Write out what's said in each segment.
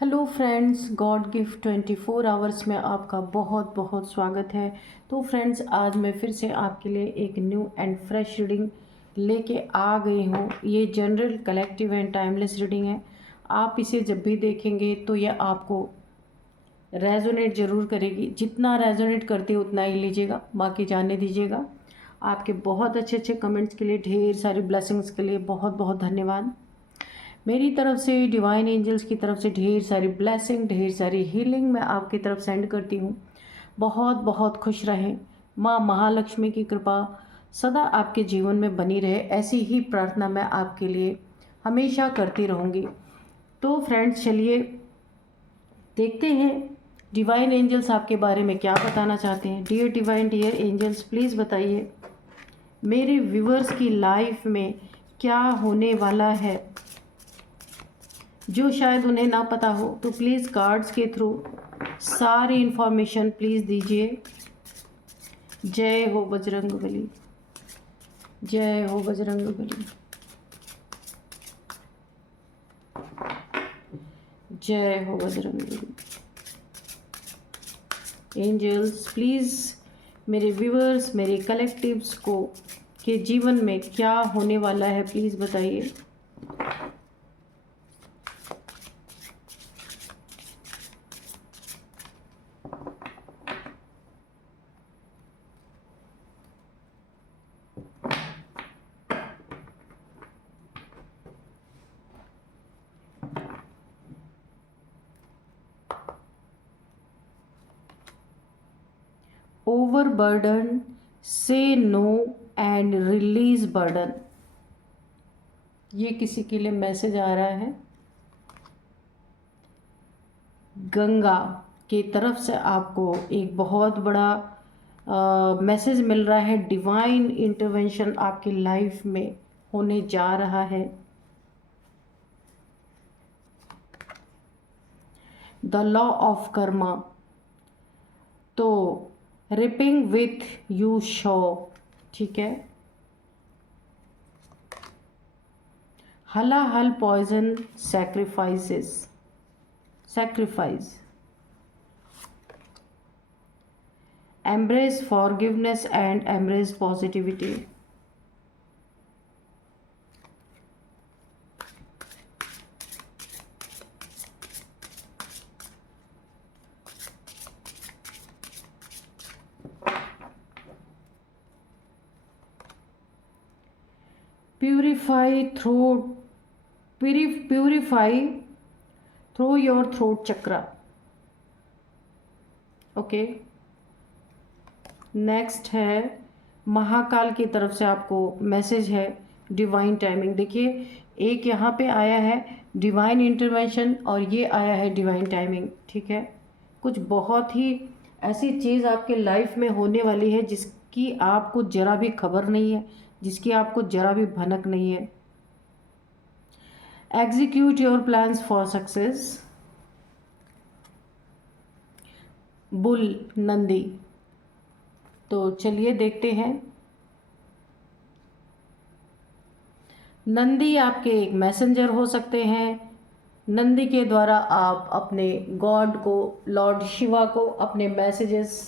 Hello friends, God gift 24 hours में आपका बहुत बहुत स्वागत है। तो फ्रेंड्स, आज मैं फिर से आपके लिए एक न्यू एंड फ्रेश रीडिंग लेके आ गई हूँ। ये general, collective and timeless reading है। आप इसे जब भी देखेंगे तो ये आपको रेजोनेट ज़रूर करेगी। जितना रेजोनेट करती है उतना ही लीजिएगा, बाकी जाने दीजिएगा। आपके बहुत अच्छे अच्छे कमेंट्स के लिए, ढेर सारी ब्लेसिंग्स के लिए बहुत बहुत धन्यवाद। मेरी तरफ से, डिवाइन एंजल्स की तरफ से ढेर सारी ब्लेसिंग, ढेर सारी हीलिंग मैं आपकी तरफ सेंड करती हूँ। बहुत बहुत खुश रहें। माँ महालक्ष्मी की कृपा सदा आपके जीवन में बनी रहे, ऐसी ही प्रार्थना मैं आपके लिए हमेशा करती रहूँगी। तो फ्रेंड्स, चलिए देखते हैं डिवाइन एंजल्स आपके बारे में क्या बताना चाहते हैं। Dear divine, dear angels, please बताइए मेरे व्यूअर्स की लाइफ में क्या होने वाला है जो शायद उन्हें ना पता हो। तो प्लीज़ कार्ड्स के थ्रू सारी इन्फॉर्मेशन प्लीज़ दीजिए। जय हो बजरंगबली, जय हो बजरंगबली, जय हो बजरंगबली। एंजल्स, प्लीज़ मेरे व्यूअर्स, मेरे कलेक्टिव्स को के जीवन में क्या होने वाला है, प्लीज़ बताइए। ओवरबर्डन, से नो एंड रिलीज बर्डन, ये किसी के लिए मैसेज आ रहा है। गंगा की तरफ से आपको एक बहुत बड़ा मैसेज मिल रहा है। डिवाइन इंटरवेंशन आपकी लाइफ में होने जा रहा है। द लॉ ऑफ कर्मा, तो रिपिंग विथ यू शो, ठीक है। हलाहल poison sacrifices, sacrifice, embrace forgiveness and embrace positivity, purify through purify through your throat chakra, okay. Next है महाकाल की तरफ से आपको मैसेज है, डिवाइन टाइमिंग। देखिए, एक यहाँ पे आया है डिवाइन इंटरवेंशन और ये आया है डिवाइन टाइमिंग, ठीक है। कुछ बहुत ही ऐसी चीज़ आपके लाइफ में होने वाली है जिसकी आपको ज़रा भी खबर नहीं है, जिसकी आपको ज़रा भी भनक नहीं है। Execute your plans for success, bull, Nandi. तो चलिए देखते हैं। नंदी आपके एक मैसेंजर हो सकते हैं। नंदी के द्वारा आप अपने गॉड को, लॉर्ड शिवा को अपने मैसेजेस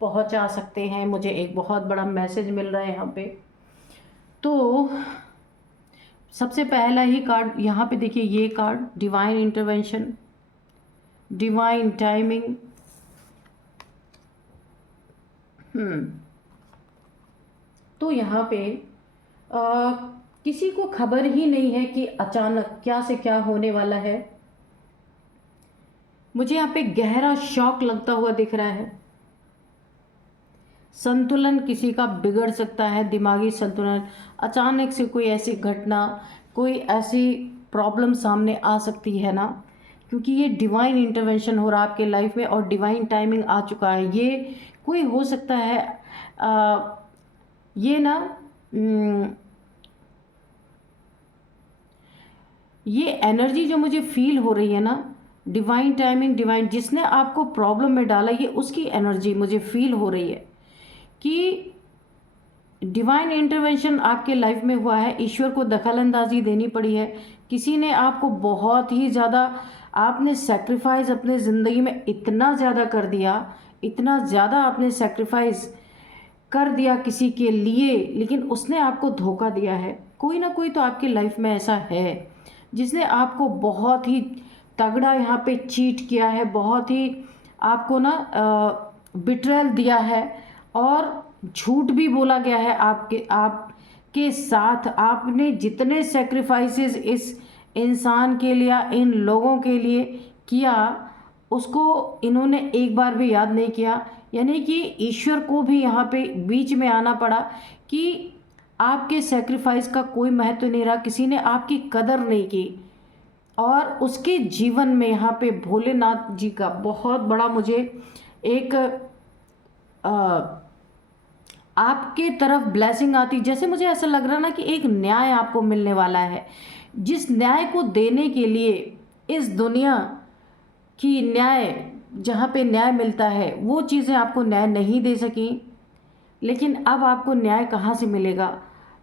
पहुंचा सकते हैं। मुझे एक बहुत बड़ा मैसेज मिल रहा है यहाँ पे। तो सबसे पहला ही कार्ड यहाँ पे देखिए, ये card divine intervention, divine timing. तो यहाँ पे किसी को खबर ही नहीं है कि अचानक क्या से क्या होने वाला है। मुझे यहाँ पे गहरा शॉक लगता हुआ दिख रहा है। संतुलन किसी का बिगड़ सकता है, दिमागी संतुलन। अचानक से कोई ऐसी घटना, कोई ऐसी प्रॉब्लम सामने आ सकती है ना, क्योंकि ये डिवाइन इंटरवेंशन हो रहा है आपके लाइफ में और डिवाइन टाइमिंग आ चुका है। ये कोई हो सकता है ये ना ये एनर्जी जो मुझे फील हो रही है ना, डिवाइन टाइमिंग, डिवाइन जिसने आपको प्रॉब्लम में डाला, ये उसकी एनर्जी मुझे फील हो रही है कि डिवाइन इंटरवेंशन आपके लाइफ में हुआ है। ईश्वर को दखलंदाजी देनी पड़ी है। किसी ने आपको बहुत ही ज़्यादा आपने सेक्रीफाइस अपने ज़िंदगी में इतना ज़्यादा कर दिया, इतना ज़्यादा आपने सेक्रीफाइस कर दिया किसी के लिए, लेकिन उसने आपको धोखा दिया है। कोई ना कोई तो आपकी लाइफ में ऐसा है जिसने आपको बहुत ही तगड़ा यहाँ पे चीट किया है, बहुत ही आपको ना बिट्रेल दिया है, और झूठ भी बोला गया है आपके साथ। आपने जितने सेक्रीफाइसेस इस इंसान के लिए, इन लोगों के लिए किया, उसको इन्होंने एक बार भी याद नहीं किया। यानी कि ईश्वर को भी यहाँ पे बीच में आना पड़ा कि आपके सेक्रीफाइस का कोई महत्व नहीं रहा, किसी ने आपकी कदर नहीं की। और उसके जीवन में यहाँ पे भोलेनाथ जी का बहुत बड़ा मुझे एक आपके तरफ ब्लेसिंग आती, जैसे मुझे ऐसा लग रहा ना कि एक न्याय आपको मिलने वाला है, जिस न्याय को देने के लिए इस दुनिया की न्याय, जहाँ पे न्याय मिलता है, वो चीज़ें आपको न्याय नहीं दे सकी। लेकिन अब आपको न्याय कहाँ से मिलेगा?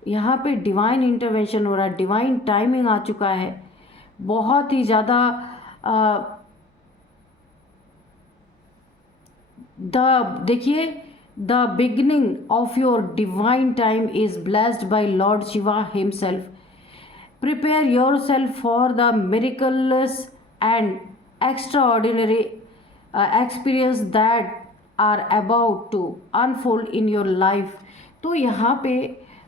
यहाँ पे डिवाइन इंटरवेंशन हो रहा है, डिवाइन टाइमिंग आ चुका है। बहुत ही ज़्यादा देखिए, the beginning of your divine time is blessed by lord Shiva himself. Prepare yourself for the miracles and extraordinary experience that are about to unfold in your life। तो यहाँ पे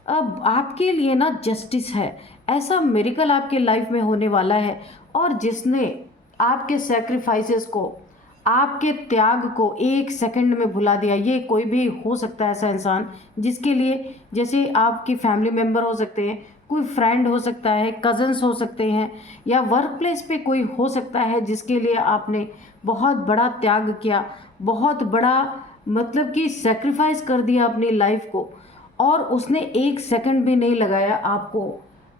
अब आपके लिए ना जस्टिस है, ऐसा मिरेकल आपके लाइफ में होने वाला है। और जिसने आपके सेक्रीफाइसेस को, आपके त्याग को एक सेकंड में भुला दिया, ये कोई भी हो सकता है ऐसा इंसान, जिसके लिए, जैसे आपकी फैमिली मेम्बर हो सकते हैं, कोई फ्रेंड हो सकता है, कज़न्स हो सकते हैं, या वर्क प्लेस पे कोई हो सकता है जिसके लिए आपने बहुत बड़ा त्याग किया, बहुत बड़ा मतलब कि सेक्रीफाइस कर दिया अपनी लाइफ को, और उसने एक सेकंड भी नहीं लगाया आपको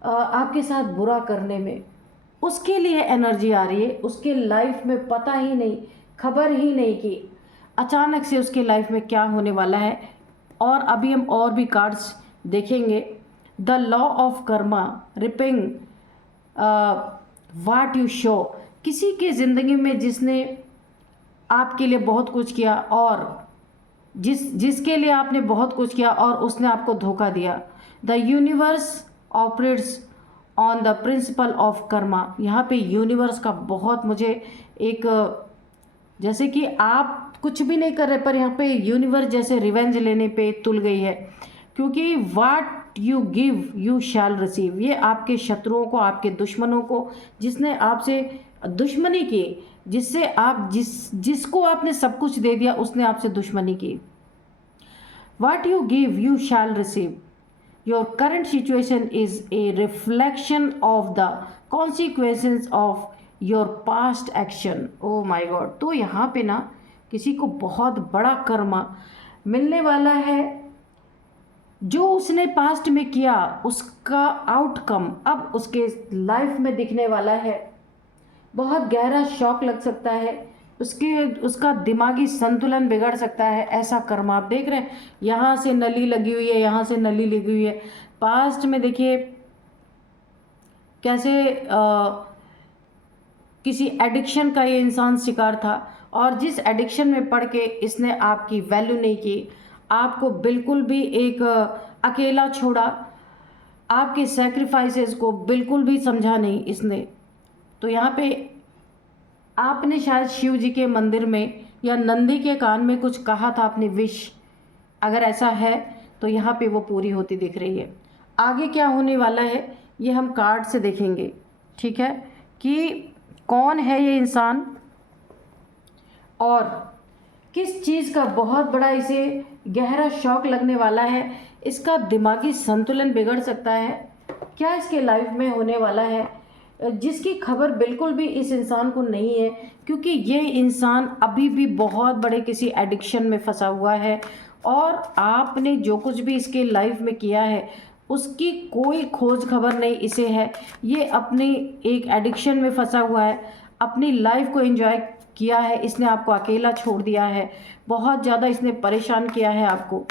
आपके साथ बुरा करने में। उसके लिए एनर्जी आ रही है, उसके लाइफ में पता ही नहीं, खबर ही नहीं कि अचानक से उसके लाइफ में क्या होने वाला है। और अभी हम और भी कार्ड्स देखेंगे। The law of Karma, ripping what you show. किसी के ज़िंदगी में जिसने आपके लिए बहुत कुछ किया, और जिसके लिए आपने बहुत कुछ किया और उसने आपको धोखा दिया। The universe operates on the principle of Karma. यहाँ पे यूनिवर्स का बहुत मुझे एक, जैसे कि आप कुछ भी नहीं कर रहे, पर यहाँ पे यूनिवर्स जैसे रिवेंज लेने पे तुल गई है, क्योंकि वाट you give you shall receive. ये आपके शत्रुओं को, आपके दुश्मनों को, जिसने आपसे दुश्मनी की, जिससे आप जिसको आपने सब कुछ दे दिया, उसने आपसे दुश्मनी की। What you give you shall receive. Your current situation is a reflection of the consequences of your past action. Oh my God. तो यहाँ पे ना किसी को बहुत बड़ा कर्मा मिलने वाला है, जो उसने पास्ट में किया उसका आउटकम अब उसके लाइफ में दिखने वाला है। बहुत गहरा शॉक लग सकता है, उसका दिमागी संतुलन बिगड़ सकता है। ऐसा कर्म आप देख रहे हैं, यहाँ से नली लगी हुई है, यहाँ से नली लगी हुई है। पास्ट में देखिए कैसे किसी एडिक्शन का ये इंसान शिकार था, और जिस एडिक्शन में पड़ के इसने आपकी वैल्यू नहीं की, आपको बिल्कुल भी एक अकेला छोड़ा, आपके सेक्रीफाइसेस को बिल्कुल भी समझा नहीं इसने। तो यहाँ पे आपने शायद शिव जी के मंदिर में या नंदी के कान में कुछ कहा था अपनी विश, अगर ऐसा है तो यहाँ पे वो पूरी होती दिख रही है। आगे क्या होने वाला है ये हम कार्ड से देखेंगे, ठीक है, कि कौन है ये इंसान और किस चीज़ का बहुत बड़ा इसे गहरा शौक लगने वाला है, इसका दिमागी संतुलन बिगड़ सकता है, क्या इसके लाइफ में होने वाला है, जिसकी खबर बिल्कुल भी इस इंसान को नहीं है, क्योंकि ये इंसान अभी भी बहुत बड़े किसी एडिक्शन में फंसा हुआ है, और आपने जो कुछ भी इसके लाइफ में किया है उसकी कोई खोज खबर नहीं इसे है। ये अपनी एक एडिक्शन में फंसा हुआ है, अपनी लाइफ को एंजॉय किया है, इसने आपको अकेला छोड़ दिया है, बहुत ज़्यादा इसने परेशान किया है आपको।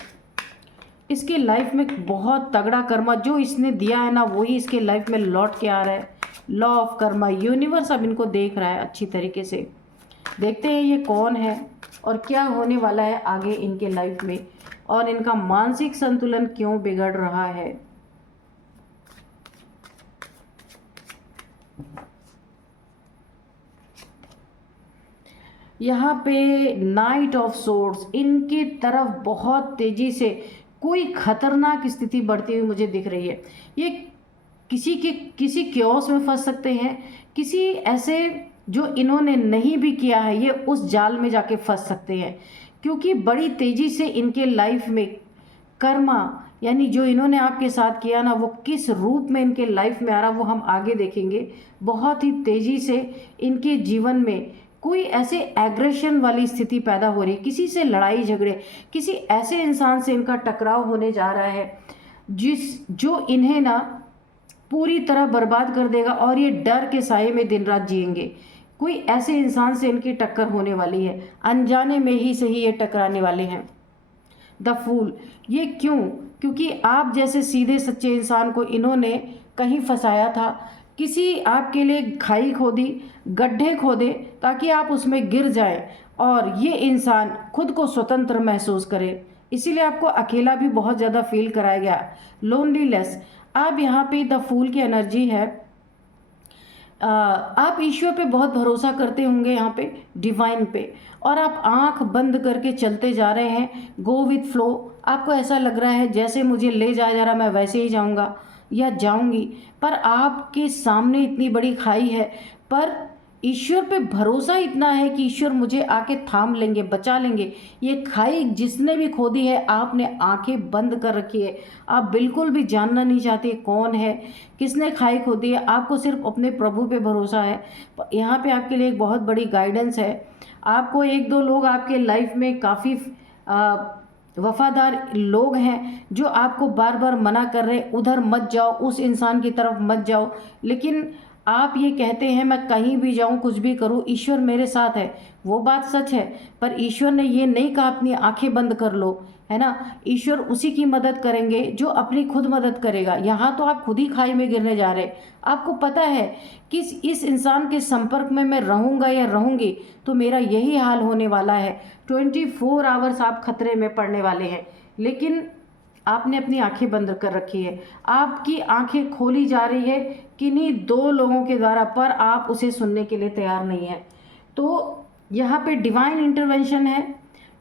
इसके लाइफ में बहुत तगड़ा कर्मा जो इसने दिया है ना, वही इसके लाइफ में लौट के आ रहा है। लॉ ऑफ कर्मा, यूनिवर्स अब इनको देख रहा है अच्छी तरीके से। देखते हैं ये कौन है और क्या होने वाला है आगे इनके लाइफ में, और इनका मानसिक संतुलन क्यों बिगड़ रहा है। यहाँ पे नाइट ऑफ सोर्ड्स, इनकी तरफ बहुत तेजी से कोई खतरनाक स्थिति बढ़ती हुई मुझे दिख रही है। ये किसी क्योस में फंस सकते हैं, किसी ऐसे जो इन्होंने नहीं भी किया है ये उस जाल में जाके फंस सकते हैं, क्योंकि बड़ी तेजी से इनके लाइफ में कर्मा, यानी जो इन्होंने आपके साथ किया ना, वो किस रूप में इनके लाइफ में आ रहा वो हम आगे देखेंगे। बहुत ही तेजी से इनके जीवन में कोई ऐसे एग्रेशन वाली स्थिति पैदा हो रही है, किसी से लड़ाई झगड़े, किसी ऐसे इंसान से इनका टकराव होने जा रहा है जो इन्हें ना पूरी तरह बर्बाद कर देगा, और ये डर के साए में दिन रात जिएंगे। कोई ऐसे इंसान से इनकी टक्कर होने वाली है, अनजाने में ही सही ये टकराने वाले हैं। द फूल, ये क्यों? क्योंकि आप जैसे सीधे सच्चे इंसान को इन्होंने कहीं फंसाया था, किसी आपके लिए खाई खोदी, गड्ढे खोदे ताकि आप उसमें गिर जाएं और ये इंसान खुद को स्वतंत्र महसूस करे। इसीलिए आपको अकेला भी बहुत ज़्यादा फील कराया गया, लोनलीनेस। आप यहाँ पे द फूल की एनर्जी है, आप ईश्वर पे बहुत भरोसा करते होंगे, यहाँ पे डिवाइन पे, और आप आंख बंद करके चलते जा रहे हैं, गो विथ फ्लो। आपको ऐसा लग रहा है जैसे मुझे ले जाया जा रहा मैं वैसे ही जाऊंगा या जाऊंगी, पर आपके सामने इतनी बड़ी खाई है, पर ईश्वर पे भरोसा इतना है कि ईश्वर मुझे आके थाम लेंगे, बचा लेंगे। ये खाई जिसने भी खोदी है, आपने आंखें बंद कर रखी है, आप बिल्कुल भी जानना नहीं चाहते कौन है, किसने खाई खोदी है, आपको सिर्फ अपने प्रभु पे भरोसा है। यहाँ पे आपके लिए एक बहुत बड़ी गाइडेंस है। आपको एक दो लोग आपके लाइफ में काफ़ी वफादार लोग हैं जो आपको बार बार मना कर रहे हैं, उधर मत जाओ, उस इंसान की तरफ मत जाओ, लेकिन आप ये कहते हैं मैं कहीं भी जाऊं, कुछ भी करूं, ईश्वर मेरे साथ है। वो बात सच है, पर ईश्वर ने ये नहीं कहा अपनी आंखें बंद कर लो, है ना। ईश्वर उसी की मदद करेंगे जो अपनी खुद मदद करेगा। यहाँ तो आप खुद ही खाई में गिरने जा रहे। आपको पता है कि इस इंसान के संपर्क में मैं रहूँगा या रहूँगी तो मेरा यही हाल होने वाला है। 24 आवर्स आप खतरे में पड़ने वाले हैं, लेकिन आपने अपनी आंखें बंद कर रखी है। आपकी आंखें खोली जा रही है किन्हीं दो लोगों के द्वारा, पर आप उसे सुनने के लिए तैयार नहीं है। तो यहाँ पे डिवाइन इंटरवेंशन है,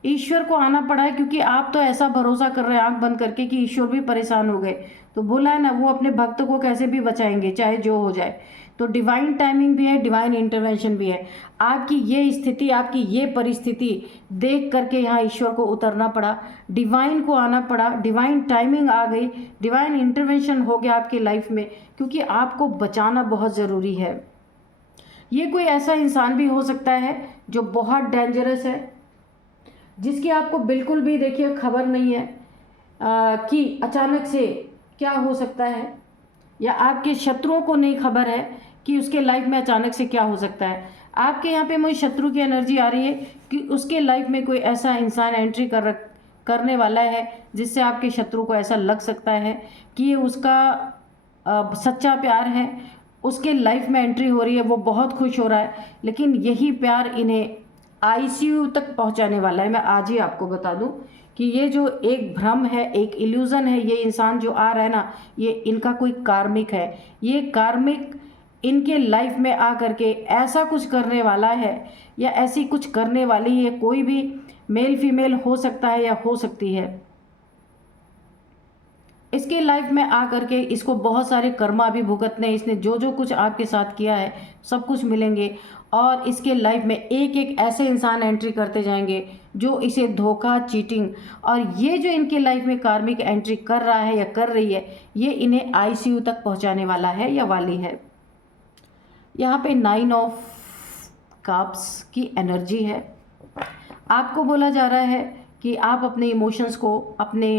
ईश्वर को आना पड़ा है, क्योंकि आप तो ऐसा भरोसा कर रहे हैं आंख बंद करके कि ईश्वर भी परेशान हो गए। तो बोला है ना, वो अपने भक्त को कैसे भी बचाएंगे चाहे जो हो जाए। तो डिवाइन टाइमिंग भी है, डिवाइन इंटरवेंशन भी है। आपकी ये स्थिति, आपकी ये परिस्थिति देख करके यहाँ ईश्वर को उतरना पड़ा, डिवाइन को आना पड़ा, डिवाइन टाइमिंग आ गई, डिवाइन इंटरवेंशन हो गया आपकी लाइफ में, क्योंकि आपको बचाना बहुत ज़रूरी है। ये कोई ऐसा इंसान भी हो सकता है जो बहुत डेंजरस है, जिसकी आपको बिल्कुल भी देखिए खबर नहीं है कि अचानक से क्या हो सकता है, या आपके शत्रुओं को नहीं खबर है कि उसके लाइफ में अचानक से क्या हो सकता है। आपके यहाँ पे मुझे शत्रु की एनर्जी आ रही है कि उसके लाइफ में कोई ऐसा इंसान एंट्री करने वाला है जिससे आपके शत्रु को ऐसा लग सकता है कि ये उसका सच्चा प्यार है, उसके लाइफ में एंट्री हो रही है, वो बहुत खुश हो रहा है, लेकिन यही प्यार इन्हें आईसीयू तक पहुंचाने वाला है। मैं आज ही आपको बता दूं कि ये जो एक भ्रम है, एक इल्यूज़न है, ये इंसान जो आ रहा है ना, ये इनका कोई कार्मिक है। ये कार्मिक इनके लाइफ में आ करके ऐसा कुछ करने वाला है या ऐसी कुछ करने वाली है। कोई भी मेल फीमेल हो सकता है या हो सकती है। इसके लाइफ में आ करके इसको बहुत सारे कर्मा भी भुगतने, इसने जो जो कुछ आपके साथ किया है सब कुछ मिलेंगे, और इसके लाइफ में एक एक ऐसे इंसान एंट्री करते जाएंगे जो इसे धोखा, चीटिंग, और ये जो इनके लाइफ में कार्मिक एंट्री कर रहा है या कर रही है, ये इन्हें आईसीयू तक पहुंचाने वाला है या वाली है। यहाँ पे 9 ऑफ कप्स की एनर्जी है। आपको बोला जा रहा है कि आप अपने इमोशंस को अपने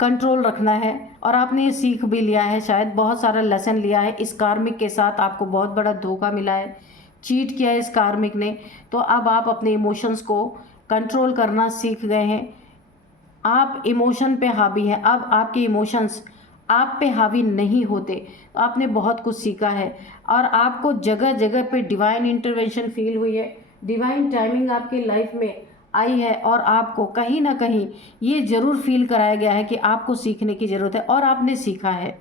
कंट्रोल रखना है, और आपने ये सीख भी लिया है, शायद बहुत सारा लेसन लिया है। इस कार्मिक के साथ आपको बहुत बड़ा धोखा मिला है, चीट किया है इस कार्मिक ने, तो अब आप अपने इमोशंस को कंट्रोल करना सीख गए हैं। आप इमोशन पे हावी हैं। अब आपके इमोशंस आप पे हावी नहीं होते। तो आपने बहुत कुछ सीखा है और आपको जगह जगह पे डिवाइन इंटरवेंशन फील हुई है, डिवाइन टाइमिंग आपकी लाइफ में आई है और आपको कहीं ना कहीं ये ज़रूर फील कराया गया है कि आपको सीखने की ज़रूरत है और आपने सीखा है।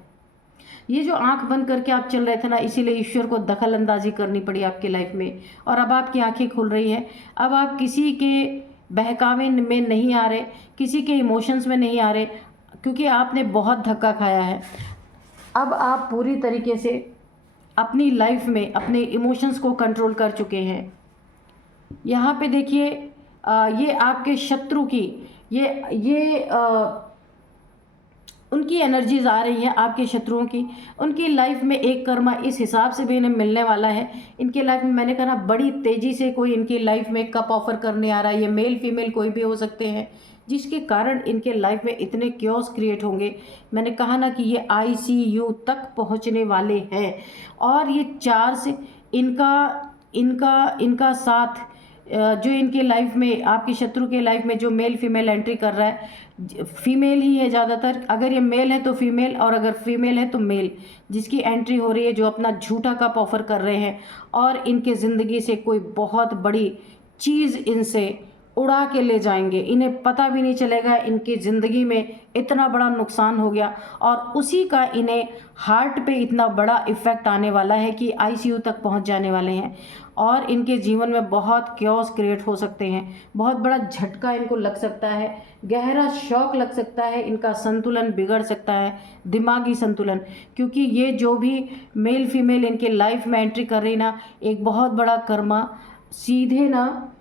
ये जो आंख बंद करके आप चल रहे थे ना, इसीलिए ईश्वर को दखल अंदाजी करनी पड़ी आपकी लाइफ में और अब आपकी आंखें खुल रही है। अब आप किसी के बहकावे में नहीं आ रहे, किसी के इमोशंस में नहीं आ रहे, क्योंकि आपने बहुत धक्का खाया है। अब आप पूरी तरीके से अपनी लाइफ में अपने इमोशंस को कंट्रोल कर चुके हैं। यहाँ पे देखिए ये आपके शत्रु की ये उनकी एनर्जीज आ रही हैं, आपके शत्रुओं की। उनकी लाइफ में एक कर्मा इस हिसाब से भी इन्हें मिलने वाला है। इनके लाइफ में मैंने कहा ना, बड़ी तेज़ी से कोई इनकी लाइफ में कप ऑफर करने आ रहा है। ये मेल फीमेल कोई भी हो सकते हैं, जिसके कारण इनके लाइफ में इतने क्योस क्रिएट होंगे। मैंने कहा ना कि ये ICU तक पहुंचने वाले हैं और ये 4 से इनका इनका इनका साथ जो इनके लाइफ में, आपके शत्रु के लाइफ में जो मेल फीमेल एंट्री कर रहा है, फीमेल ही है ज़्यादातर। अगर ये मेल है तो फीमेल और अगर फीमेल है तो मेल, जिसकी एंट्री हो रही है, जो अपना झूठा कप ऑफर कर रहे हैं और इनके ज़िंदगी से कोई बहुत बड़ी चीज़ इनसे उड़ा के ले जाएंगे। इन्हें पता भी नहीं चलेगा इनकी ज़िंदगी में इतना बड़ा नुकसान हो गया और उसी का इन्हें हार्ट पे इतना बड़ा इफ़ेक्ट आने वाला है कि ICU तक पहुंच जाने वाले हैं और इनके जीवन में बहुत क्योस क्रिएट हो सकते हैं। बहुत बड़ा झटका इनको लग सकता है, गहरा शॉक लग सकता है, इनका संतुलन बिगड़ सकता है, दिमागी संतुलन। क्योंकि ये जो भी मेल फीमेल इनके लाइफ में एंट्री कर रही ना, एक बहुत बड़ा कर्मा सीधे ना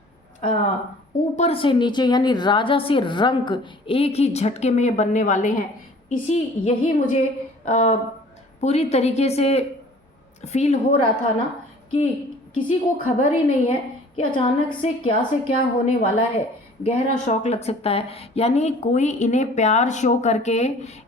ऊपर से नीचे यानी राजा से रंक एक ही झटके में ये बनने वाले हैं। यही मुझे पूरी तरीके से फील हो रहा था ना कि किसी को खबर ही नहीं है कि अचानक से क्या होने वाला है। गहरा शॉक लग सकता है, यानी कोई इन्हें प्यार शो करके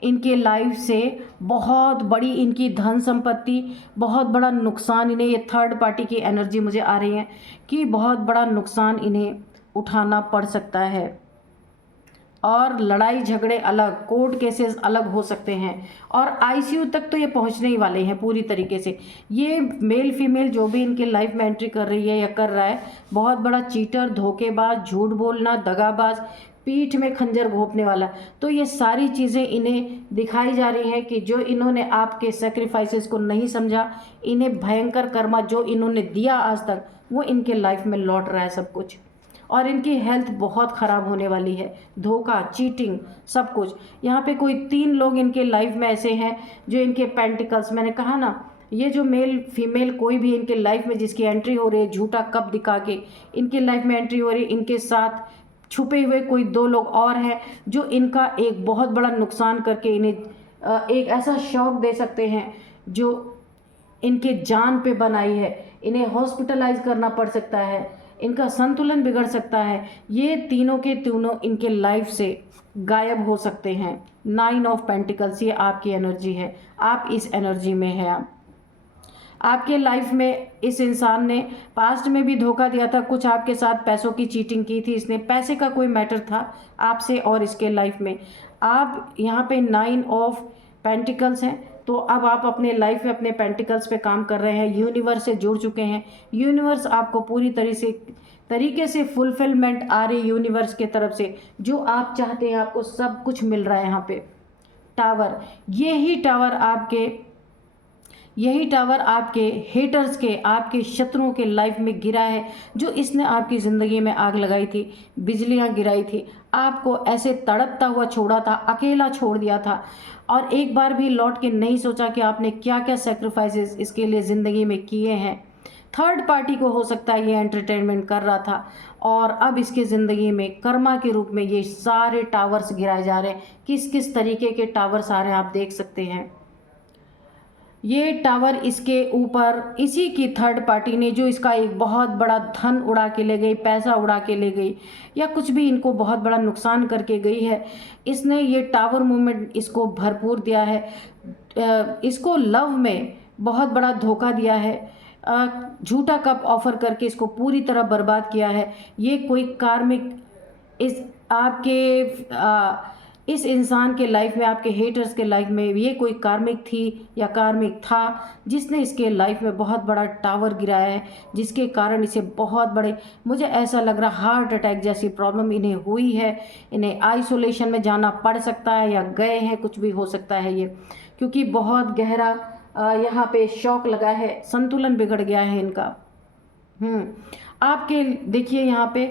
इनके लाइफ से बहुत बड़ी इनकी धन संपत्ति, बहुत बड़ा नुकसान इन्हें, ये थर्ड पार्टी की एनर्जी मुझे आ रही है कि बहुत बड़ा नुकसान इन्हें उठाना पड़ सकता है और लड़ाई झगड़े अलग, कोर्ट केसेस अलग हो सकते हैं और ICU तक तो ये पहुंचने ही वाले हैं पूरी तरीके से। ये मेल फीमेल जो भी इनके लाइफ में एंट्री कर रही है या कर रहा है, बहुत बड़ा चीटर, धोखेबाज, झूठ बोलना, दगाबाज, पीठ में खंजर घोंपने वाला। तो ये सारी चीज़ें इन्हें दिखाई जा रही हैं कि जो इन्होंने आपके सेक्रीफाइसेस को नहीं समझा, इन्हें भयंकर कर्मा जो इन्होंने दिया आज तक, वो इनके लाइफ में लौट रहा है सब कुछ। और इनकी हेल्थ बहुत ख़राब होने वाली है, धोखा, चीटिंग, सब कुछ। यहाँ पे कोई 3 लोग इनके लाइफ में ऐसे हैं जो इनके पेंटिकल्स, मैंने कहा ना, ये जो मेल फीमेल कोई भी इनके लाइफ में जिसकी एंट्री हो रही है झूठा कप दिखा के इनके लाइफ में एंट्री हो रही है, इनके साथ छुपे हुए कोई 2 लोग और हैं जो इनका एक बहुत बड़ा नुकसान करके इन्हें एक ऐसा शौक दे सकते हैं जो इनके जान पे बनाई है। इन्हें हॉस्पिटलाइज करना पड़ सकता है, इनका संतुलन बिगड़ सकता है। ये तीनों के तीनों इनके लाइफ से गायब हो सकते हैं। 9 ऑफ पेंटिकल्स, ये आपकी एनर्जी है, आप इस एनर्जी में हैं। आपके लाइफ में इस इंसान ने पास्ट में भी धोखा दिया था, कुछ आपके साथ पैसों की चीटिंग की थी इसने, पैसे का कोई मैटर था आपसे और इसके लाइफ में। आप यहाँ पे 9 ऑफ पेंटिकल्स हैं, तो अब आप अपने लाइफ में अपने पेंटिकल्स पे काम कर रहे हैं, यूनिवर्स से जुड़ चुके हैं। यूनिवर्स आपको पूरी तरीके से फुलफिलमेंट आ रही यूनिवर्स के तरफ से, जो आप चाहते हैं आपको सब कुछ मिल रहा है। यहाँ पे टावर, यही टावर आपके हेटर्स के, आपके शत्रुओं के लाइफ में गिरा है, जो इसने आपकी ज़िंदगी में आग लगाई थी, बिजलियां गिराई थी, आपको ऐसे तड़पता हुआ छोड़ा था, अकेला छोड़ दिया था और एक बार भी लौट के नहीं सोचा कि आपने क्या क्या सेक्रीफाइसेस इसके लिए ज़िंदगी में किए हैं। थर्ड पार्टी को हो सकता है ये एंटरटेनमेंट कर रहा था और अब इसके ज़िंदगी में कर्मा के रूप में ये सारे टावर्स गिराए जा रहे हैं। किस किस तरीके के टावर्स आ रहे हैं आप देख सकते हैं। ये टावर इसके ऊपर इसी की थर्ड पार्टी ने, जो इसका एक बहुत बड़ा धन उड़ा के ले गई, पैसा उड़ा के ले गई या कुछ भी इनको बहुत बड़ा नुकसान करके गई है, इसने ये टावर मूवमेंट इसको भरपूर दिया है। इसको लव में बहुत बड़ा धोखा दिया है, झूठा कप ऑफर करके इसको पूरी तरह बर्बाद किया है। ये कोई कार्मिक इस आपके इस इंसान के लाइफ में, आपके हेटर्स के लाइफ में ये कोई कार्मिक थी या कार्मिक था जिसने इसके लाइफ में बहुत बड़ा टावर गिराया है, जिसके कारण इसे बहुत बड़े, मुझे ऐसा लग रहा हार्ट अटैक जैसी प्रॉब्लम इन्हें हुई है। इन्हें आइसोलेशन में जाना पड़ सकता है या गए हैं, कुछ भी हो सकता है ये, क्योंकि बहुत गहरा यहाँ पे शॉक लगा है, संतुलन बिगड़ गया है इनका। आपके देखिए यहाँ पे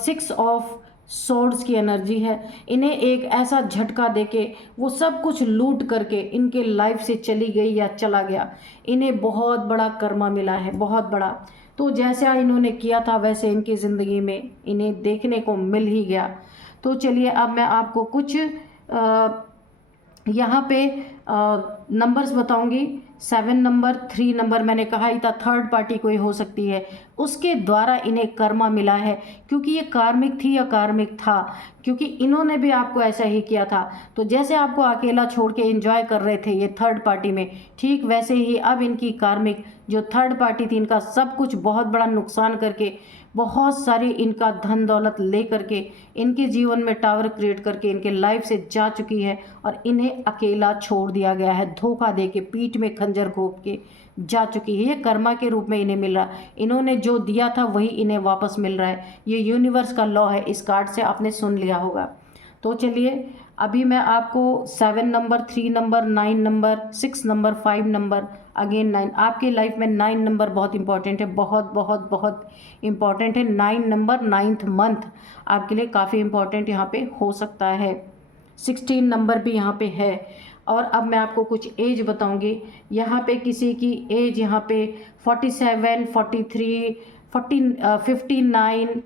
6 ऑफ सोर्ड्स की एनर्जी है। इन्हें एक ऐसा झटका देके वो सब कुछ लूट करके इनके लाइफ से चली गई या चला गया। इन्हें बहुत बड़ा कर्मा मिला है, बहुत बड़ा। तो जैसा इन्होंने किया था वैसे इनकी ज़िंदगी में इन्हें देखने को मिल ही गया। तो चलिए अब मैं आपको कुछ यहाँ पे नंबर्स बताऊंगी। 7 नंबर, 3 नंबर, मैंने कहा ही था थर्ड पार्टी कोई हो सकती है, उसके द्वारा इन्हें कर्मा मिला है। क्योंकि ये कार्मिक थी या कार्मिक था, क्योंकि इन्होंने भी आपको ऐसा ही किया था। तो जैसे आपको अकेला छोड़ के एंजॉय कर रहे थे ये थर्ड पार्टी में, ठीक वैसे ही अब इनकी कार्मिक जो थर्ड पार्टी थी, इनका सब कुछ बहुत बड़ा नुकसान करके, बहुत सारी इनका धन दौलत ले करके, इनके जीवन में टावर क्रिएट करके इनके लाइफ से जा चुकी है और इन्हें अकेला छोड़ दिया गया है, धोखा दे के, पीठ में खंजर घोंप के जा चुकी है। ये कर्मा के रूप में इन्हें मिल रहा है। इन्होंने जो दिया था वही इन्हें वापस मिल रहा है। ये यूनिवर्स का लॉ है। इस कार्ड से आपने सुन लिया होगा। तो चलिए अभी मैं आपको 7 number, 3 number, 9 number, 6 number, 5 number, again 9, आपके लाइफ में 9 नंबर बहुत इंपॉर्टेंट है, बहुत बहुत बहुत इंपॉर्टेंट है। 9 नंबर, 9th मंथ आपके लिए काफ़ी इंपॉर्टेंट यहाँ पे हो सकता है। 16 नंबर भी यहाँ पे है। और अब मैं आपको कुछ एज बताऊंगी। यहाँ पे किसी की एज यहाँ पे 47, 43, 59,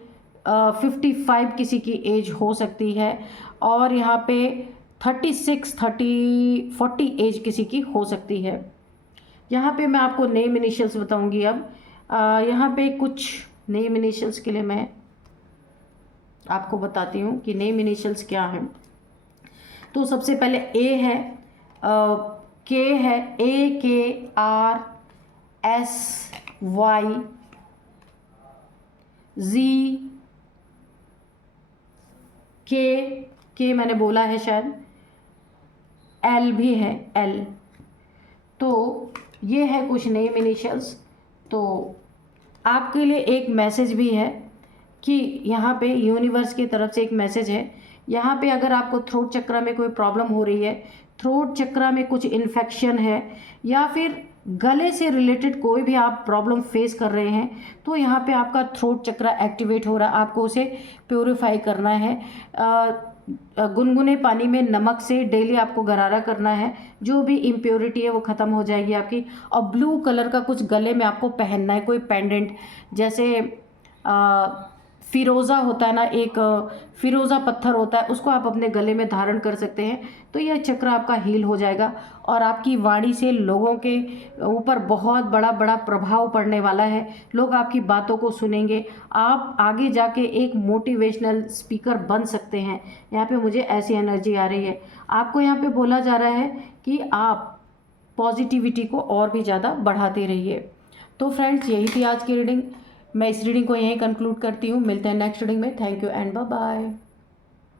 55 किसी की एज हो सकती है। और यहाँ पे 36, 40 एज किसी की हो सकती है। यहाँ पे मैं आपको नेम इनिशियल्स बताऊंगी। अब यहाँ पे कुछ नेम इनिशियल्स के लिए मैं आपको बताती हूँ कि नेम इनिशियल्स क्या हैं। तो सबसे पहले ए है, के है, AKRSY, Z, के मैंने बोला है शायद, L भी है, L। तो ये है कुछ नेम इनिशियल्स। तो आपके लिए एक मैसेज भी है कि यहाँ पे यूनिवर्स की तरफ से एक मैसेज है। यहाँ पे अगर आपको थ्रोट चक्र में कोई प्रॉब्लम हो रही है, थ्रोट चक्र में कुछ इन्फेक्शन है या फिर गले से रिलेटेड कोई भी आप प्रॉब्लम फेस कर रहे हैं, तो यहाँ पे आपका थ्रोट चक्र एक्टिवेट हो रहा है। आपको उसे प्योरीफाई करना है। गुनगुने पानी में नमक से डेली आपको गरारा करना है। जो भी इम्प्योरिटी है वो ख़त्म हो जाएगी आपकी। और ब्लू कलर का कुछ गले में आपको पहनना है, कोई पेंडेंट, जैसे फिरोज़ा होता है ना, एक फिरोज़ा पत्थर होता है, उसको आप अपने गले में धारण कर सकते हैं। तो यह चक्र आपका हील हो जाएगा और आपकी वाणी से लोगों के ऊपर बहुत बड़ा बड़ा प्रभाव पड़ने वाला है। लोग आपकी बातों को सुनेंगे। आप आगे जाके एक मोटिवेशनल स्पीकर बन सकते हैं। यहाँ पे मुझे ऐसी एनर्जी आ रही है। आपको यहाँ पे बोला जा रहा है कि आप पॉजिटिविटी को और भी ज़्यादा बढ़ाते रहिए। तो फ्रेंड्स, यही थी आज की रीडिंग। मैं इस रीडिंग को यहीं कंक्लूड करती हूँ। मिलते हैं नेक्स्ट रीडिंग में। Thank you and bye bye.